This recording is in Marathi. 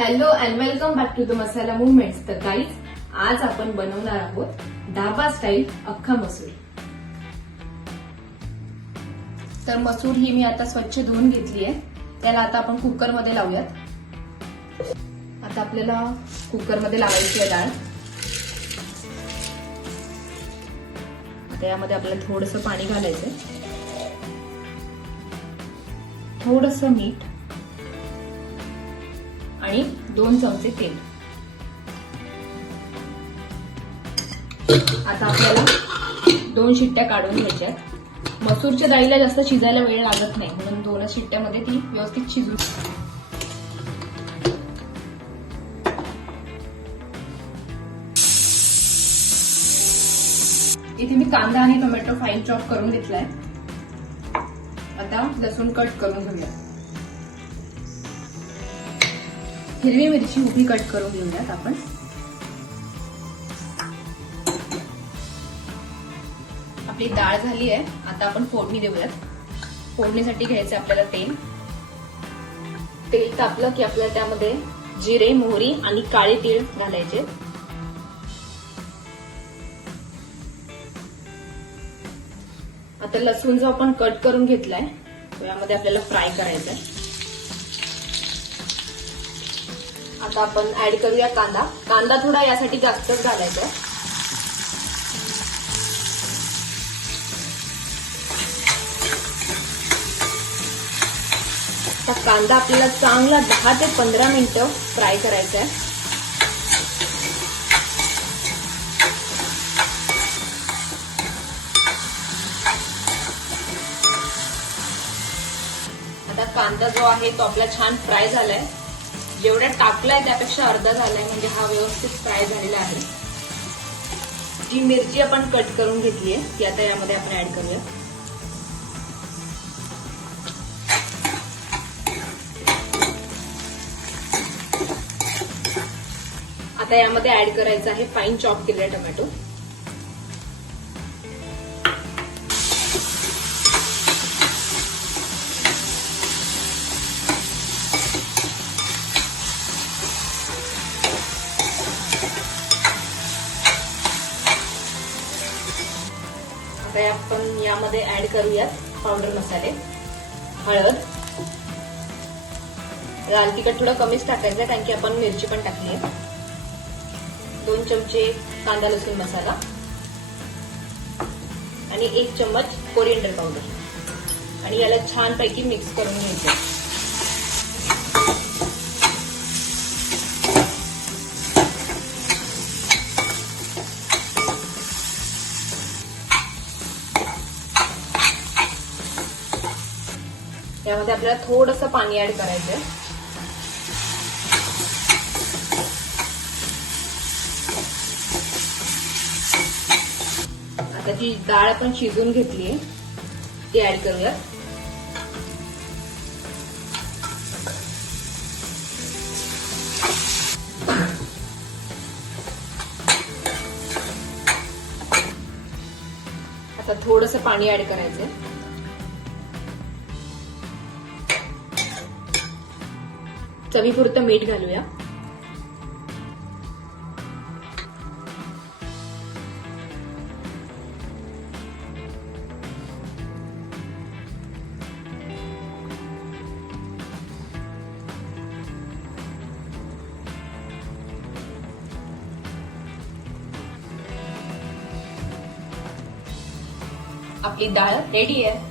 Hello and welcome back to the masala movements. तर गाईज, आज आपण बनवणार आहोत ढाबा स्टाईल अख्खा मसूर. तर मसूर ही मी आता स्वच्छ धुवून घेतली आहे. त्याला आता आपण कुकरमध्ये लावूयात. आता आपल्याला कुकरमध्ये लावायची आहे डाळ. आता यामध्ये आपल्याला थोडंसं पाणी घालायचं, थोडंसं मीठ आणि 2 चमचे तेल. आता आपल्याला 2 शिट्ट्या काढून घ्यायच्यात. मसूरच्या डाळीला जास्त शिजायला वेळ लागत नाही, म्हणून 2 शिट्ट्यामध्ये ती व्यवस्थित शिजू. इथे मी कांदा आणि टोमॅटो फाईन चॉप करून घेतलाय. आता लसूण कट करून घेऊया. हिरवी मिरची उभी कट करून घेऊयात आपण. आपली डाळ झाली आहे. आता आपण फोडणी देऊयात. फोडणीसाठी घ्यायचं आपल्याला तेल. तेल तापलं की आपल्याला त्यामध्ये जिरे, मोहरी आणि काळे तीळ घालायचे. आता लसूण जो आपण कट करून घेतलाय तो यामध्ये आपल्याला फ्राय करायचा आहे. आता आपण ऍड करूया कांदा. कांदा थोडा यासाठी जास्तच घालायचा. आता कांदा आपल्याला चांगला 10 ते 15 मिनिटं फ्राय करायचा आहे. आता कांदा जो आहे तो आपला छान फ्राय झालाय. जेवढा टाकलाय त्यापेक्षा अर्धा झालाय, म्हणजे हा व्यवस्थित फ्राय झालेला आहे. जी मिरची आपण कट करून घेतली आहे ती आता यामध्ये आपण ऍड करूया. आता यामध्ये ऍड करायचं आहे फाईन चॉप केलेला टोमॅटो. आता आपण यामध्ये ऍड करूयात पावडर मसाले, हळद, लाल तिखट थोडं कमीच टाकायचं कारण की आपण मिरची पण टाकली आहे. 2 चमचे कांदा लसूण मसाला आणि 1 चम्मच कोरिएंडर पावडर. आणि याला छानपैकी मिक्स करून घ्यायचं. त्यामध्ये आपल्याला थोडंसं पाणी ऍड करायचंय. आता ती डाळ आपण शिजून घेतलीये ती ऍड करूया. आता थोडंसं पाणी ऍड करायचंय. चवीपुरतं मीठ घालूया. आपली डाळ रेडी आहे.